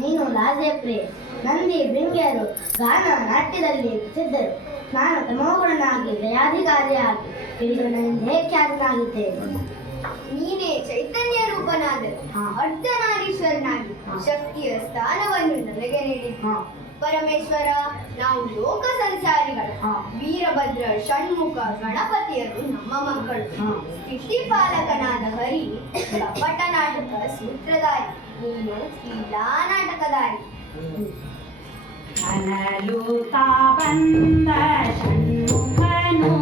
ನೀನು ಲಾಸ್ಯ ಪ್ರಿಯ. ನಂದಿ ಬಿಂಗ್ಯರು ಗಾನ ನಾಟ್ಯದಲ್ಲಿ ಸಿದ್ಧರು ನಾನು ತಮೋಗುಣನಾಗಿ ದಯಾಧಿಕಾರಿಯಾಗಿ ನನ್ನ ಖ್ಯಾತನಾಗಿದ್ದೇನೆ ನೀನೇ ಚೈತನ್ಯ ರೂಪನಾದ ಅರ್ಧನಾರೀಶ್ವರನಾಗಿ ಶಕ್ತಿಯ ಸ್ಥಾನವನ್ನು ನನಗೆ ನೀಡಿದ ಹಾ. ಪರಮೇಶ್ವರ ನಾವು ಲೋಕ ಸಂಸಾರಿಗಳು. ವೀರಭದ್ರ ಷಣ್ಮುಖ ಗಣಪತಿಯರು ನಮ್ಮ ಮಕ್ಕಳು. ಸ್ಥಿತಿಪಾಲಕನಾದ ಹರಿ ಕಪಟ ನಾಟಕ ಸೂತ್ರಧಾರಿ. ನೀನು ಲೀಲಾ ನಾಟಕಧಾರಿ ಅನಲು ತಾ ಬಂದ ಷಣ್ಮುಖನು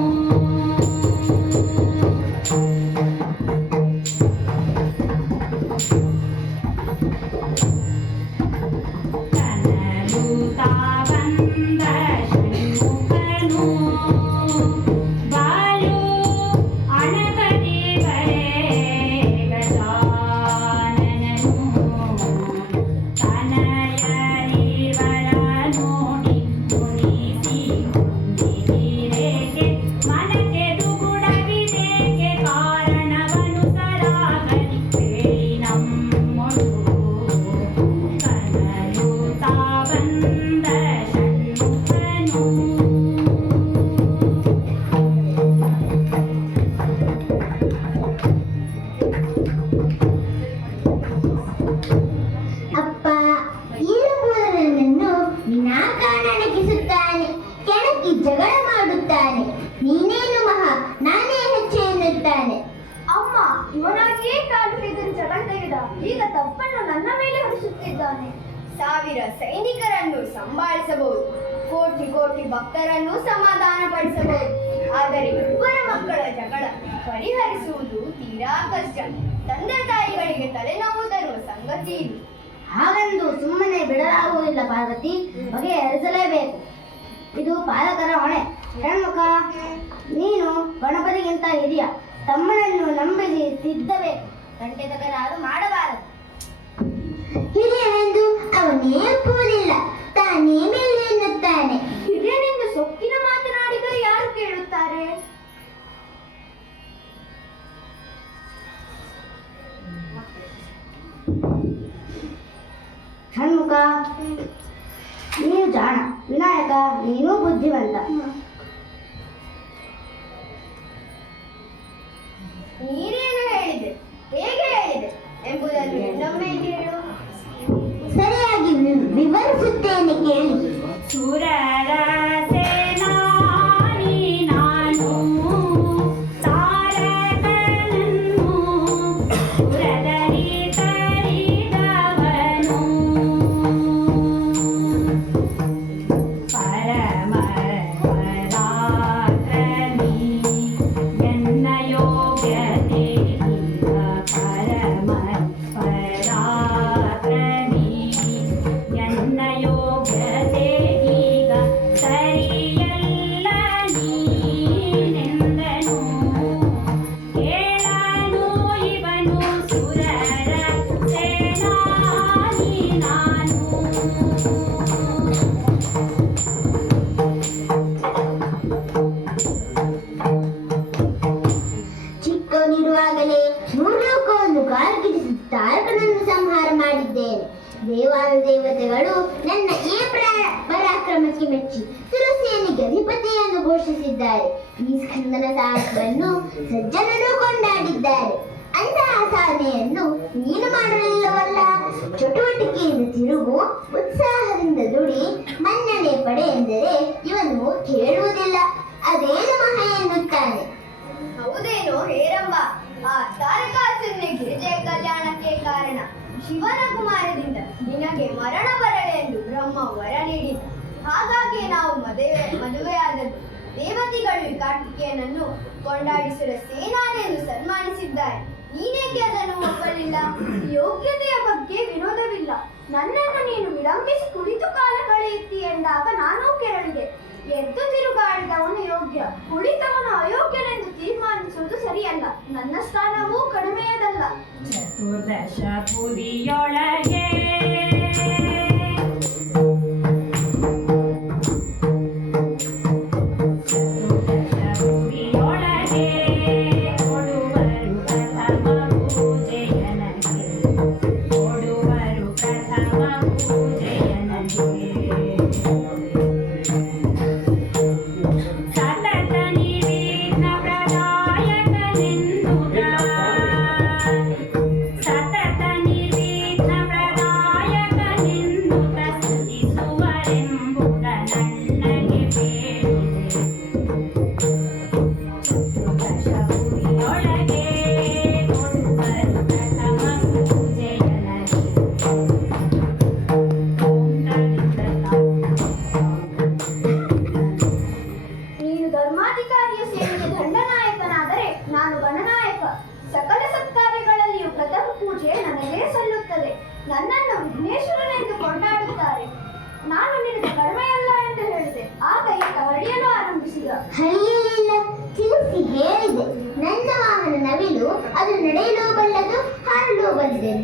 મારી વાળા ತಪ್ಪನ್ನು ನನ್ನ ಮೇಲೆ ಹೊರಿಸುತ್ತಿದ್ದಾನೆ. ಸಾವಿರ ಸೈನಿಕರನ್ನು ಸಂಭಾಳಿಸಬಹುದು, ಕೋಟಿ ಕೋಟಿ ಭಕ್ತರನ್ನು ಸಮಾಧಾನಪಡಿಸಬಹುದು. ಆದರೆ ಇಬ್ಬರ ಮಕ್ಕಳ ಜಗಳ ಪರಿಹರಿಸುವುದು ತೀರಾ ಕಷ್ಟ. ತಂದೆ ತಾಯಿಗಳಿಗೆ ತಲೆನೋವು ತರುವ ಸಂಗತಿ ಇದು ಹಾಗೆಂದು ಸುಮ್ಮನೆ ಬಿಡಲಾಗುವುದಿಲ್ಲ ಪಾರ್ವತಿ. ಬಗೆಹರಿಸಲೇಬೇಕು ಇದು ಪಾಲಕರ ಹೊಣೆ. ಹೆಣ್ಮುಖ ನೀನು ಗಣಪತಿಗಿಂತ ಹಿರಿಯ. ತಮ್ಮನನ್ನು ನಂಬಿಸಿ ತಿದ್ದಬೇಕು ಗಂಟೆ ತಕರಾರು ಮಾಡಬಾರದು. ಹಿರಿಯನೆಂದು ಅವನೇ ಒಪ್ಪುವುದಿಲ್ಲ ತಾನೇ ಮೇಲೆ ಎನ್ನುತ್ತಾನೆ. ಹಿರಿಯನೆಂದು ಸೊಕ್ಕಿನ ಮಾತನಾಡಿದರೆ ಯಾರು ಕೇಳುತ್ತಾರೆ? ಷಣ್ಮುಖ ನೀನು ಜಾಣ ವಿನಾಯಕ ನೀನು ಬುದ್ಧಿವಂತ. ಘೋಷಿಸಿದ್ದಾರೆ ಈ ಸ್ಕಂದನ ಸಾಹಸವನ್ನು ಸಜ್ಜನನು ಕೊಂಡಾಡಿದ್ದಾರೆ. ಅಂತಹ ಸಾಧನೆಯನ್ನು ನೀನು ಮಾಡಲಿಲ್ಲವಲ್ಲ. ಚಟುವಟಿಕೆಯಿಂದ ತಿರುಗು, ಉತ್ಸಾಹದಿಂದ ದುಡಿ, ಮನ್ನಣೆ ಪಡೆ ಎಂದರೆ ಇವನು ಕೇಳುವುದಿಲ್ಲ. ಅದೇನು ಮಹ ಎನ್ನುತ್ತಾನೆ? ಹೌದೇನೋ ಹೇರಂಬ ಆ ತಾರಕಾಸುರನ ಗಿರಿಜಯ ಕಲ್ಯಾಣಕ್ಕೆ ಕಾರಣ. ಶಿವನ ಕುಮಾರದಿಂದ ನಿನಗೆ ಮರಣ ಬರಲೆಂದು ಬ್ರಹ್ಮ ವರ ನೀಡಿದ. ಹಾಗಾಗಿ ನಾವು ಮದುವೆ, ಮದುವೆಯಾದದ್ದು ದೇವತೆಗಳು ಕಾರ್ತಿಕೇಯನನ್ನು ಕೊಂಡಾಡಿಸಿದ ಸೇನಾನೆಯನ್ನು ಸನ್ಮಾನಿಸಿದ್ದಾರೆ. ನೀನೇಕೆ ಅದನ್ನು ಒಪ್ಪಲಿಲ್ಲ. ಯೋಗ್ಯತೆಯ ಬಗ್ಗೆ ವಿರೋಧವಿಲ್ಲ. ನನ್ನನ್ನು ನೀನು ವಿಳಂಬಿಸಿ ಕುಳಿತು ಕಾಲ ಕಳೆಯುತ್ತಿ ಎಂದಾಗ ನಾನು ಕೆರಳಿದೆ ಎದ್ದು ತಿರುಗಾಡಿದವನು ಯೋಗ್ಯ. ಕುಳಿತವನು ಅಯೋಗ್ಯನೆಂದು ತೀರ್ಮಾನಿಸುವುದು ಸರಿಯಲ್ಲ. ನನ್ನ ಸ್ಥಾನವೂ ಕಡಿಮೆಯದಲ್ಲ. ಚತುರ್ದಶ ಪುರಿಯೊಳಗೆ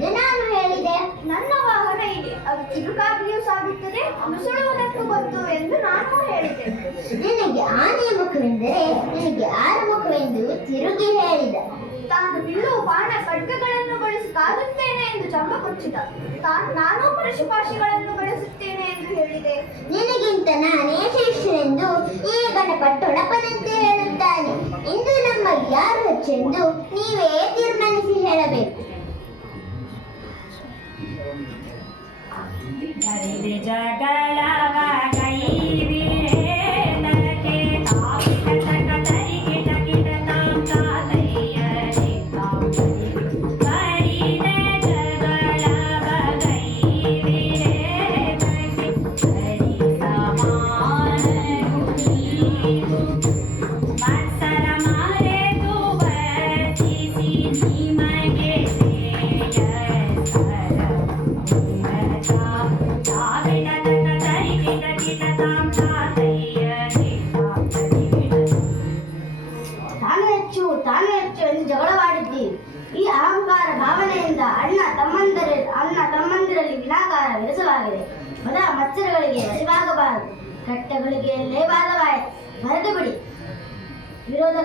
ನಾನು ಹೇಳಿದೆ. ನನ್ನ ವಾಹನ ಇದೆ ಅದು ತಿರುಗಾಗಿಯೂ ಸಾಗುತ್ತದೆ ನುಸುಳುವುದಕ್ಕೂ ಗೊತ್ತು ಎಂದು ನಾನು ಹೇಳಿದೆ. ನಿನಗೆ ಆ ನೇಮಕವೆಂದರೆ, ನಿನಗೆ ಆರು ಮುಖವೆಂದು ತಿರುಗಿ ಹೇಳಿದ. ತಾನು ಬಿಲ್ಲು ಬಾಣ ಖಡ್ಗಗಳನ್ನು ಬಳಸಿ ಎಂದು ಚಂಬ ಕೊಚ್ಚಿದ ತಾನು ನಾನು ಪರಶುಪಾಶಿಗಳನ್ನು ಬಳಸುತ್ತೇನೆ ಎಂದು ಹೇಳಿದೆ. ನಿನಗಿಂತ ನಾನೇ ಶ್ರೇಷ್ಠನೆಂದು ಈ ಗಣಪಟ್ಟೊಡಪನಂತೆ ಹೇಳುತ್ತಾನೆ. ಇಂದು ನಮ್ಮ ಯಾರು ಹೆಚ್ಚೆಂದು ನೀವೇ ತೀರ್ಮಾನಿಸಿ ಹೇಳಬೇಕು. ಹರಿದೆ ಜಗಳವ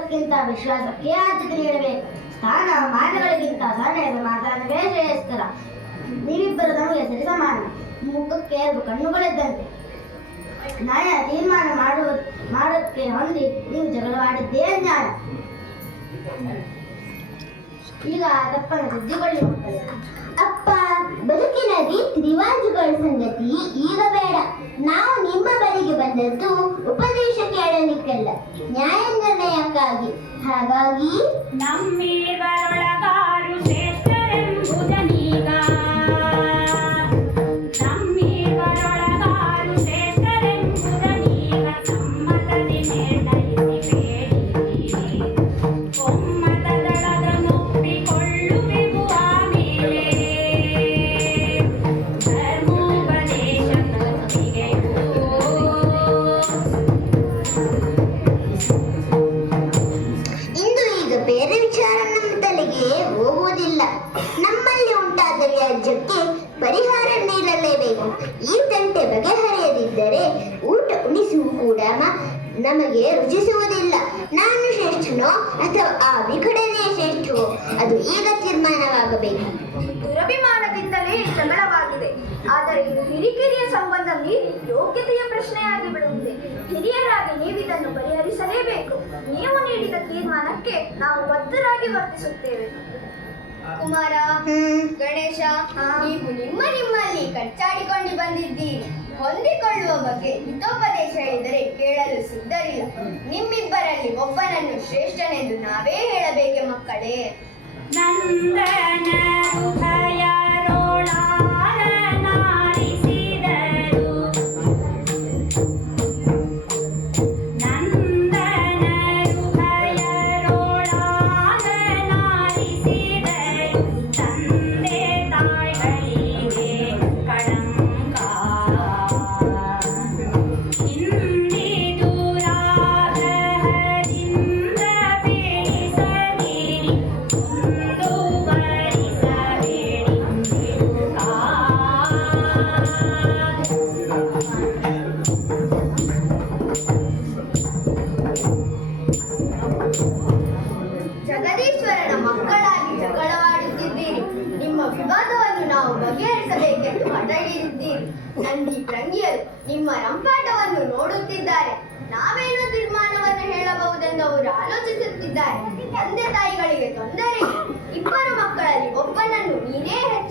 ವಿರೋಧಕ್ಕಿಂತ ವಿಶ್ವಾಸಕ್ಕೆ ಆದ್ಯತೆ ನೀಡಬೇಕು. ಸ್ಥಾನ ಮಾನಗಳಿಗಿಂತ ಸರಳ ಮಾತಾಡವೇ ಶ್ರೇಯಸ್ಕರ. ನೀವಿಬ್ಬರು ನಮಗೆ ಸರಿಸಮಾನ ಮುಖಕ್ಕೆ ಎರಡು ಕಣ್ಣುಗಳಿದ್ದಂತೆ. ನ್ಯಾಯ ತೀರ್ಮಾನ ಮಾಡುವ ಮಾಡೋಕ್ಕೆ ಹೊಂದಿ ನೀವು ಜಗಳವಾಡಿದ್ದೇ ನ್ಯಾಯ. ಈಗ ತಪ್ಪನ್ನು ತಿದ್ದುಕೊಳ್ಳಿ ಮಕ್ಕಳೇ. ಅಪ್ಪ ಬದುಕಿನ ರೀತಿ ರಿವಾಜುಗಳ ಸಂಗತಿ ಈಗ ಬೇಡ. ನಾವು ನಿಮ್ಮ ಬಳಿಗೆ ಬಂದದ್ದು ಉಪದೇಶ ಕೇಳಲಿಕ್ಕಲ್ಲ ನ್ಯಾಯ ನಿರ್ಣಯಕ್ಕಾಗಿ. ಹಾಗಾಗಿ ನಮ್ಮೀವರೊಳಗಾರು ಯೋಗ್ಯತೆಯ ಪ್ರಶ್ನೆಯಾಗಿ ಬಿಡುತ್ತೆ ಹಿರಿಯರಾಗಿ ನೀವಿದನ್ನು ಪರಿಹರಿಸಲೇಬೇಕು. ನೀವು ನೀಡಿದ ತೀರ್ಮಾನಕ್ಕೆ ನಾವು ಬದ್ಧರಾಗಿ ವರ್ತಿಸುತ್ತೇವೆ. ಕುಮಾರ ಗಣೇಶ ನೀವು ನಿಮ್ಮ ನಿಮ್ಮಲ್ಲಿ ಕಚ್ಚಾಡಿಕೊಂಡು ಬಂದಿದ್ದೀರಿ. ಹೊಂದಿಕೊಳ್ಳುವ ಬಗ್ಗೆ ಹಿತೋಪದೇಶ ಹೇಳಿದರೆ ಕೇಳಲು ಸಿದ್ಧರಿಲ್ಲ. ನಿಮ್ಮಿಬ್ಬರಲ್ಲಿ ಒಬ್ಬನನ್ನು ಶ್ರೇಷ್ಠನೆಂದು ನಾವೇ ಹೇಳಬೇಕೆ ಮಕ್ಕಳೇ? ನಂದನ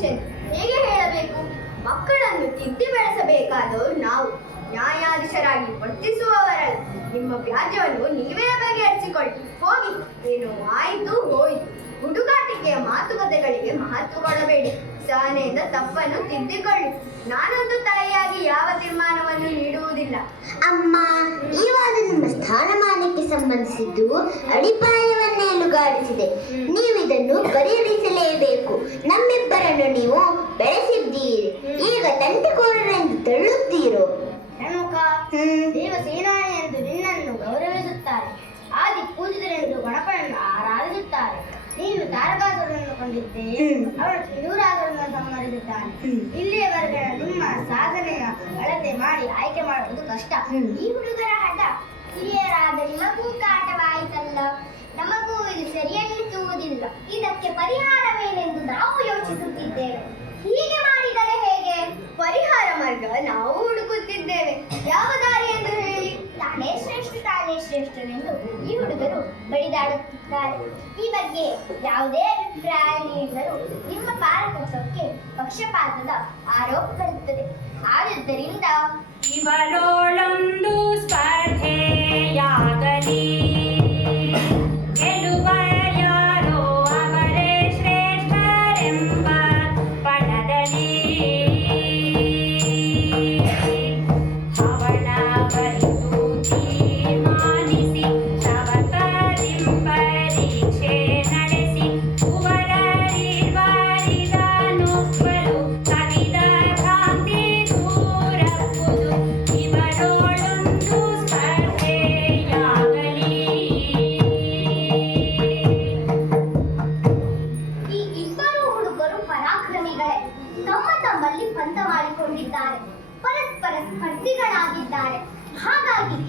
ನೀನೇ ಹೇಗೆ ಹೇಳಬೇಕು? ಮಕ್ಕಳನ್ನು ತಿದ್ದಿ ಬೆಳೆಸಬೇಕಾದವರು ನಾವು ನ್ಯಾಯಾಧೀಶರಾಗಿ ವರ್ತಿಸುವವರಲ್ಲ. ನಿಮ್ಮ ವ್ಯಾಜ್ಯವನ್ನು ನೀವೇ ಬಗೆಹರಿಸಿಕೊಳ್ಳಿ. ಹೋಗಿ. ಏನು ಆಯಿತು? ಹೋಯಿತು. ಹುಡುಗಾಟಿಕೆಯ ಮಾತುಕತೆಗಳಿಗೆ ಮಹತ್ವ ಕೊಡಬೇಡಿ. ಸಹನೆಯಿಂದ ತಪ್ಪನ್ನು ತಿದ್ದಿಕೊಳ್ಳಿ. ನಾನೊಂದು ತಾಯಿಯಾಗಿ ಯಾವ ತೀರ್ಮಾನವನ್ನು ನೀಡುವುದಿಲ್ಲ. ಅಮ್ಮ ಈ ವಾದ ನಿಮ್ಮ ಸ್ಥಾನಮಾನಕ್ಕೆ ಸಂಬಂಧಿಸಿದ್ದು ಅಡಿಪಾಯವನ್ನೇ ಎಲುಗಾಡಿಸಿದೆ ನೀವಿದನ್ನು ಪರಿಹರಿಸಲೇಬೇಕು. ನಮ್ಮಿಬ್ಬರನ್ನು ನೀವು ಬೆಳೆಸಿದ್ದೀರಿ. ಈಗ ತಂಟೆಕೋರರೆಂದು ತಳ್ಳುತ್ತೀರೋ ದೇವ ಸೇನಾನಿ ಎಂದು ನಿನ್ನನ್ನು ಗೌರವಿಸುತ್ತಾರೆ. ಆದಿ ಪೂಜಿತರೆಂದು ಗಣಪನನ್ನು ಆರಾಧಿಸುತ್ತಾರೆ. ನೀನು ತಾರಕಾಸುರನನ್ನು ಕೊಂಡಿದ್ದೆ. ಅವನು ಸಿಂಧೂರಾಸುರನನ್ನು ಸಂಹರಿಸಿದ್ದಾನೆ. ಇಲ್ಲಿಯವರೆಗೆ ನಿಮ್ಮ ಸಾಧನೆಯ ಅಳತೆ ಮಾಡಿ ಆಯ್ಕೆ ಮಾಡುವುದು ಕಷ್ಟ. ಈ ಹುಡುಗರ ಹಠ ಹಿರಿಯರಾದ ನಿಮಗೂ ಕಾಟವಾಯಿತಲ್ಲ. ನಮಗೂ ಇದು ಸರಿಯನ್ನಿಸುವುದಿಲ್ಲ ಇದಕ್ಕೆ ಪರಿಹಾರವೇನೆಂದು ನಾವು ಯೋಚಿಸುತ್ತಿದ್ದೇವೆ. ಹೀಗೆ ಮಾಡಿದರೆ ಹೇಗೆ? ಪರಿಹಾರ ಮಾರ್ಗ ನಾವು ಹುಡುಕುತ್ತಿದ್ದೇವೆ. ಯಾವ ದಾರಿ ಎಂದು ಹೇಳಿ? ತಾನೇ ಶ್ರೇಷ್ಠನೆಂದು ಈ ಹುಡುಗರು ಬಡಿದಾಡುತ್ತಿದ್ದಾರೆ. ಈ ಬಗ್ಗೆ ಯಾವುದೇ ಅಭಿಪ್ರಾಯ ನೀಡಿದರೂ ನಿಮ್ಮ ಪಾರಕತ್ವಕ್ಕೆ ಪಕ್ಷಪಾತದ ಆರೋಪ ಬರುತ್ತದೆ. ಆದುದರಿಂದ ಇವರೊಳೊಂದು ಸ್ಪರ್ಧೆಯಾಗಲಿ.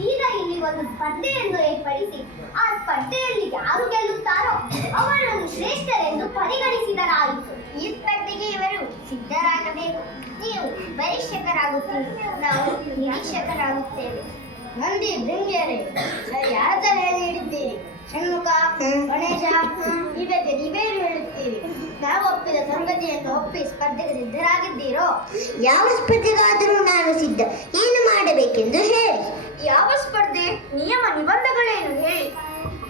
ಈಗ ಇಲ್ಲಿ ಒಂದು ಸ್ಪರ್ಧೆಯನ್ನು ಏರ್ಪಡಿಸಿ ಆ ಸ್ಪರ್ಧೆಯಲ್ಲಿ ಯಾರು ಗೆಲ್ಲುತ್ತಾರೋ ಅವರನ್ನು ಶ್ರೇಷ್ಠರೆಂದು ಪರಿಗಣಿಸಿದರಾಯಿತು. ಈ ಸ್ಪರ್ಧೆಗೆ ಇವರು ಸಿದ್ಧರಾಗಬೇಕು. ನೀವು ಪರೀಕ್ಷಕರಾಗುತ್ತೀರಿ. ನಾವು ನಿರೀಕ್ಷಕರಾಗುತ್ತೇವೆ. ನಂದಿ ಭೃಂಗಿಯರೇ ಸರಿಯಾದ ಸಲಹೆ ನೀಡಿದ್ದೀರಿ ಷಣ್ಮುಖ ಹ್ಮ್. ಗಣೇಶ ಈ ಬಗ್ಗೆ ನೀವೇನು ಹೇಳುತ್ತೀರಿ. ನಾವು ಒಪ್ಪಿದ ಸಂಗತಿಯನ್ನು ಒಪ್ಪಿ ಸ್ಪರ್ಧೆಗೆ ಸಿದ್ಧರಾಗಿದ್ದೀರೋ? ಯಾವ ಸ್ಪರ್ಧೆಗಾದರೂ ನಾನು ಸಿದ್ಧ. ಏನು ಮಾಡಬೇಕೆಂದು ಹೇಳಿ. ಯಾವ ಸ್ಪರ್ಧೆ ನಿಯಮ ನಿಬಂಧಗಳೇನು ಹೇಳಿ?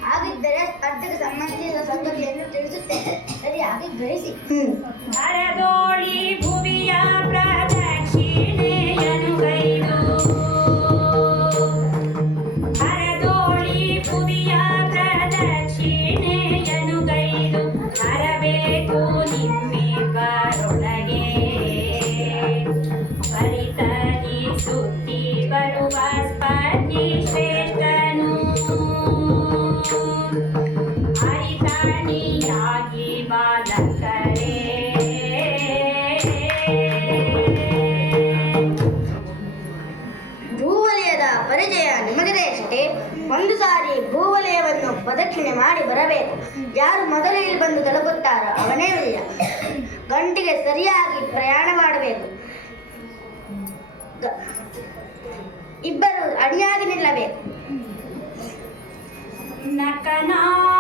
ಹಾಗಿದ್ದರೆ ಸ್ಪರ್ಧೆಗೆ ಸಂಬಂಧಿಸಿದ ಸಂಗತಿಯನ್ನು ತಿಳಿಸುತ್ತೇನೆ. ಸರಿಯಾಗಿ ಗ್ರಹಿಸಿ ಹ್ಮ್. ಹರದೋಳಿ ಪ್ರಯಾಣ ಮಾಡಬೇಕು ಗ- ಇಬ್ಬರು ಅಣಿಯಾಗಿ ನಿಲ್ಲಬೇಕು ನಕನಾಗ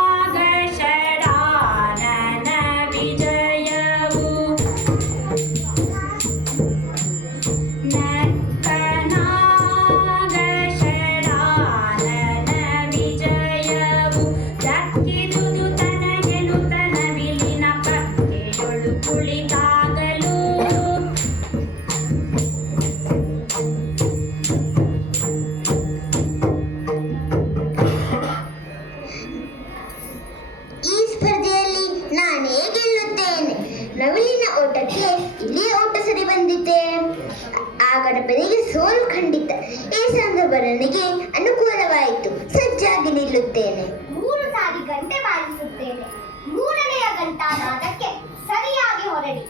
ಗಣಪನಿಗೆ ಸೋಲು ಖಂಡಿತ. ಈ ಸಂದರ್ಭನಿಗೆ ಅನುಕೂಲವಾಯಿತು. ಸಜ್ಜಾಗಿ ನಿಲ್ಲುತ್ತೇನೆ. ಮೂರು ಸಾರಿ ಗಂಟೆ ಬಾರಿಸುತ್ತೇನೆ ಮೂರನೆಯ ಗಂಟಾನಾದಕ್ಕೆ ಸರಿಯಾಗಿ ಹೊರಡಿ.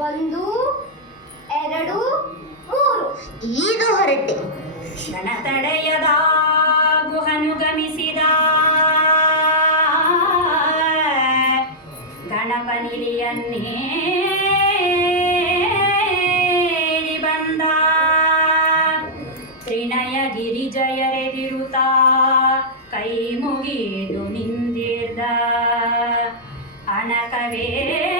ಒಂದು ಎರಡು ಮೂರು. ಈಗ ಹೊರಟೆ. ಕ್ಷಣ ತಡೆಯದ ಗುಹನು கனகவே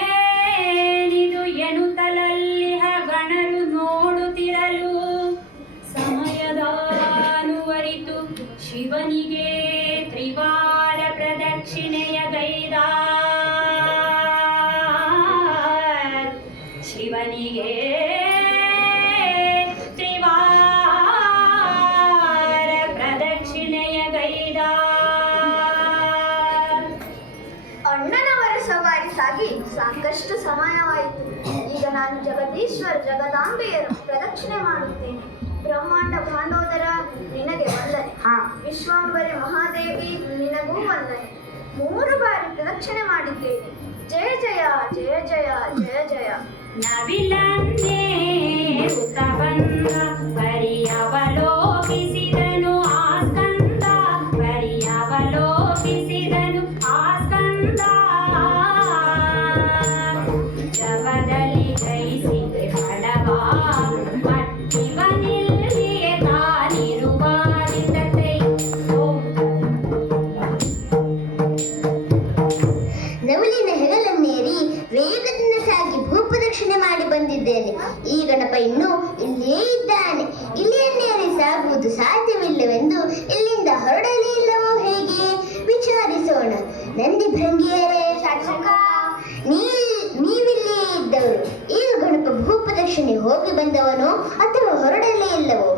ವಿಶ್ವಾಂಬರೆ ಮಹಾದೇವಿ ನಿನಗೂ ವಂದನೆ ಮೂರು ಬಾರಿ ಪ್ರದಕ್ಷಿಣೆ ಮಾಡಿದ್ದೇನೆ. ಜಯ ಜಯ ಜಯ ಜಯ ಜಯ ಜಯ. ಉತ ಬಂದ ಸಾಧ್ಯವಿಲ್ಲವೆಂದು ಇಲ್ಲಿಂದ ಹೊರಡಲೇ ಇಲ್ಲವೋ ಹೇಗೆ? ವಿಚಾರಿಸೋಣ. ನಂದಿ ಭೃಂಗಿಯರೇ ನೀ ನೀವಿಲ್ಲೇ ಇದ್ದವರು. ಈಗ ಗಣಪ, ಭೂಪ್ರದಕ್ಷಿಣೆ ಹೋಗಿ ಬಂದವನೋ ಅಥವಾ ಹೊರಡಲೇ ಇಲ್ಲವೋ?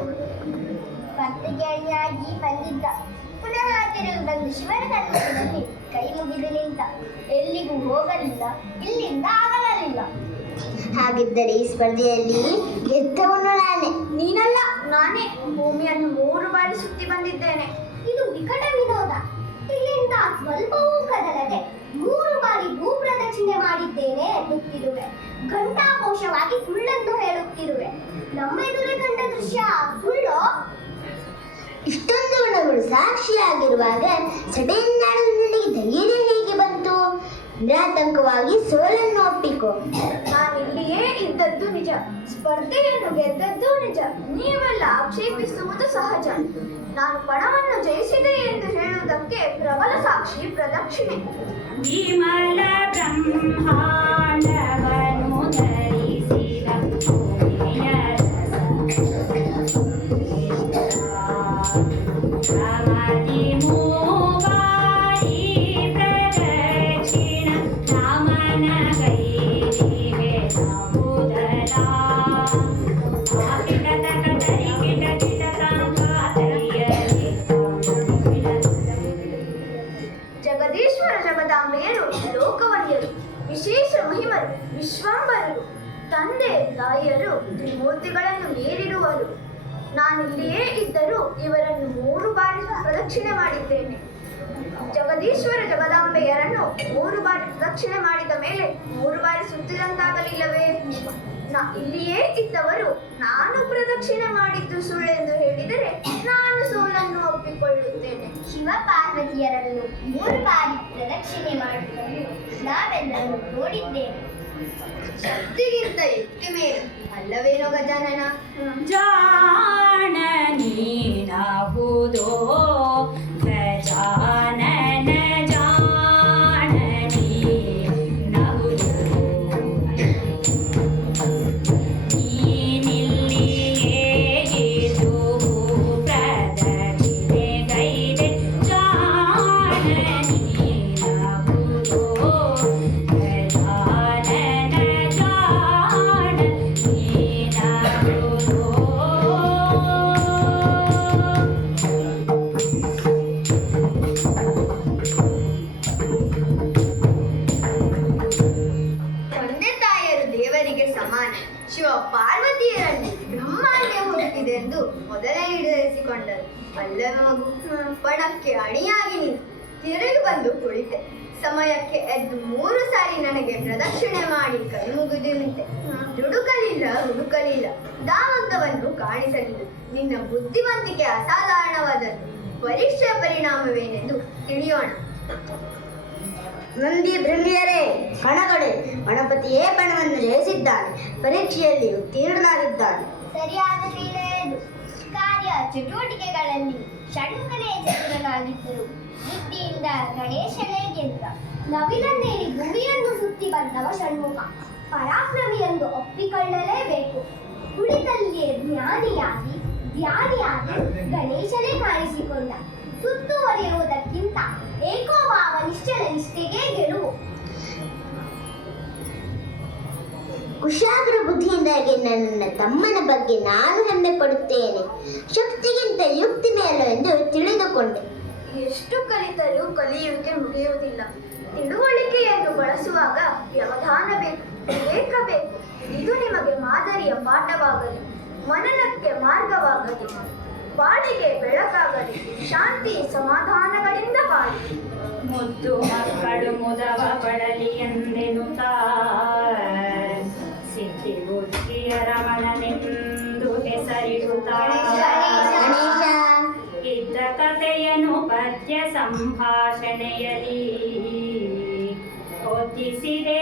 ಭಕ್ತಿಗೆಯಾಗಿ ಬಂದಿದ್ದ. ಪುನಃ ತಿರುಗಿ ಬಂದು ಕೈ ಮುಗಿದು ನಿಂತ. ಎಲ್ಲಿಗೂ ಹೋಗಲಿಲ್ಲ. ಇಲ್ಲಿಂದ ಹಾಗಿದ್ದರೆ ಈ ಸ್ಪರ್ಧೆಯಲ್ಲಿ ಗೆದ್ದವನು ನಾನೇ. ನೀನಲ್ಲ ನಾನೇ. ಭೂಮಿಯನ್ನು ಮೂರು ಬಾರಿ ಸುತ್ತಿ ಬಂದಿದ್ದೇನೆ. ಇದು ವಿಕಟ ವಿನೋದ. ಇಲ್ಲಿಂದ ಸ್ವಲ್ಪವೂ ಕದಲದೆ ಮೂರು ಬಾರಿ ಭೂಪ್ರದಕ್ಷಿಣೆ ಮಾಡಿದ್ದೇನೆ ಎನ್ನುತ್ತಿರುವೆ. ಘಂಟಾಘೋಷವಾಗಿ ಸುಳ್ಳೆಂದು ಹೇಳುತ್ತಿರುವೆ. ನಮ್ಮೆದುರೇ ಕಂಡ ದೃಶ್ಯ ಸುಳ್ಳು? ಇಷ್ಟೊಂದು ಗುಣಗಳು ಸಾಕ್ಷಿಯಾಗಿರುವಾಗ ಸಡೆಯಿಂದ ನನಗೆ ಧೈರ್ಯ ಹೇಗೆ ಬಂತು? ನಿರಾತಂಕವಾಗಿ ಸೋಲನ್ನು ಒಪ್ಪಿಕೊ ನಾನು ಇಲ್ಲಿಯೇ ಇದ್ದದ್ದು ನಿಜ. ಸ್ಪರ್ಧೆಯನ್ನು ಗೆದ್ದದ್ದು ನಿಜ. ನೀವೆಲ್ಲ ಆಕ್ಷೇಪಿಸುವುದು ಸಹಜ. ನಾನು ಪಣವನ್ನು ಜಯಿಸಿದೆ ಎಂದು ಹೇಳುವುದಕ್ಕೆ ಪ್ರಬಲ ಸಾಕ್ಷಿ ಪ್ರದಕ್ಷಿಣೆ. ವಿಮಲ ಧರಿಸಿದ ರಮದಿ ಮೂರು ಬಾರಿ ಪ್ರದಕ್ಷಿಣೆ ಮಾಡಿದ ಮೇಲೆ ಮೂರು ಬಾರಿ ಸುತ್ತಿದಂತಾಗಲಿಲ್ಲವೇ? ನಾ ಇಲ್ಲಿಯೇ ಇದ್ದವರು ನಾನು ಪ್ರದಕ್ಷಿಣೆ ಮಾಡಿದ್ದು ಸುಳ್ಳೆಂದು ಹೇಳಿದರೆ ನಾನು ಸೋಲನ್ನು ಒಪ್ಪಿಕೊಳ್ಳುತ್ತೇನೆ. ಶಿವ ಪಾರ್ವತಿಯರನ್ನು ಮೂರು ಬಾರಿ ಪ್ರದಕ್ಷಿಣೆ ಮಾಡುವುದನ್ನು ನಾವೆಲ್ಲರೂ ನೋಡಿದ್ದೇವೆ. ಶಕ್ತಿಗಿಂತ ಯುಕ್ತಿ ಮೇಲೆ ಅಲ್ಲವೇನೋ ಗಜಾನನ? ಜಾಣ ನೀನಹುದೋ ಗಜಾನನ ನಿರ್ಧರಿಸಿಕೊಂಡರು ಅಲ್ಲವೇ ಮಗು ಪಣಕ್ಕೆ ಅಣಿಯಾಗಿ ನಿಂತು ತಿರುಗಿ ಬಂದು ಕುಳಿತೆ. ಸಮಯಕ್ಕೆ ಎದ್ದು ಮೂರು ಸಾರಿ ನನಗೆ ಪ್ರದಕ್ಷಿಣೆ ಮಾಡಿ ಕೈ ಮುಗಿದು ನಿಂತೆ. ದುಡುಕಲಿಲ್ಲ ಹುಡುಕಲಿಲ್ಲ. ದಾವಂತವನ್ನು ಕಾಣಿಸಲಿಲ್ಲ. ನಿನ್ನ ಬುದ್ಧಿವಂತಿಕೆ ಅಸಾಧಾರಣವಾದದ್ದು. ಪರೀಕ್ಷೆಯ ಪರಿಣಾಮವೇನೆಂದು ತಿಳಿಯೋಣ. ನಂದಿ ಭೃಂಗಿಯರೇ ಕಣಗಳೇ ಗಣಪತಿಯೇ ಬಣವನ್ನು ಜಯಿಸಿದ್ದಾನೆ ಪರೀಕ್ಷೆಯಲ್ಲಿ ಉತ್ತೀರ್ಣನಾಗಿದ್ದಾನೆ ಸರಿಯಾದ ಚಟುವಟಿಕೆಗಳಲ್ಲಿ ಷಣ್ಮುಖನೇ ಚತುರನಾಗಿದ್ದರು. ಬುದ್ಧಿಯಿಂದ ಗಣೇಶನೇ ಗೆದ್ದ ನವಿಲನ್ನೇರಿ ಭೂಮಿಯನ್ನು ಸುತ್ತಿ ಬಂದವ ಷಣ್ಮುಖ. ಪರಾಕ್ರಮಿ ಎಂದು ಒಪ್ಪಿಕೊಳ್ಳಲೇಬೇಕು. ಕುಳಿತಲ್ಲಿಯೇ ಜ್ಞಾನಿಯಾಗಿ, ಧ್ಯಾನಿಯಾಗಿ ಗಣೇಶನೇ ಕಾಣಿಸಿಕೊಂಡ. ಸುತ್ತುವರಿಯುವುದಕ್ಕಿಂತ ಏಕೋಭಾವ ನಿಶ್ಚಲ ನಿಷ್ಠೆಗೆ ಗೆಲುವು. ಕುಶಾಗ್ರ ಬುದ್ಧಿಯಿಂದಾಗಿ ನನ್ನ ತಮ್ಮನ ಬಗ್ಗೆ ನಾನು ಹೆಮ್ಮೆ ಪಡುತ್ತೇನೆ ಶಕ್ತಿಗಿಂತ ಯುಕ್ತಿ ಮೇಲು ಎಂದು ತಿಳಿದುಕೊಂಡೆ. ಎಷ್ಟು ಕಲಿತರೂ ಕಲಿಯುವಿಕೆ ಮುಗಿಯುವುದಿಲ್ಲ ತಿಳುವಳಿಕೆಯನ್ನು ಬಳಸುವಾಗ ವ್ಯವಧಾನ ಬೇಕು ವಿವೇಕ ಬೇಕು. ಇದು ನಿಮಗೆ ಮಾದರಿಯ ಪಾಠವಾಗಲಿ ಮನನಕ್ಕೆ ಮಾರ್ಗವಾಗಲಿ. ಬಾಳಿಗೆ ಬೆಳಕಾಗಲಿ ಶಾಂತಿ ಸಮಾಧಾನಗಳಿಂದ ಬಾಳಿ. ಮುದ್ದು ಮಕ್ಕಳು ಮುದವ ಪಡಲಿ ಎಂದೆನು ರಮಣನೆಂದು ಹೆಸರಿಡುತ್ತಾ ಗಣೇಶ ಇದ್ದ ಕಥೆಯನ್ನು ಪದ್ಯ ಸಂಭಾಷಣೆಯಲಿ ಒತ್ತಿಸಿದೆ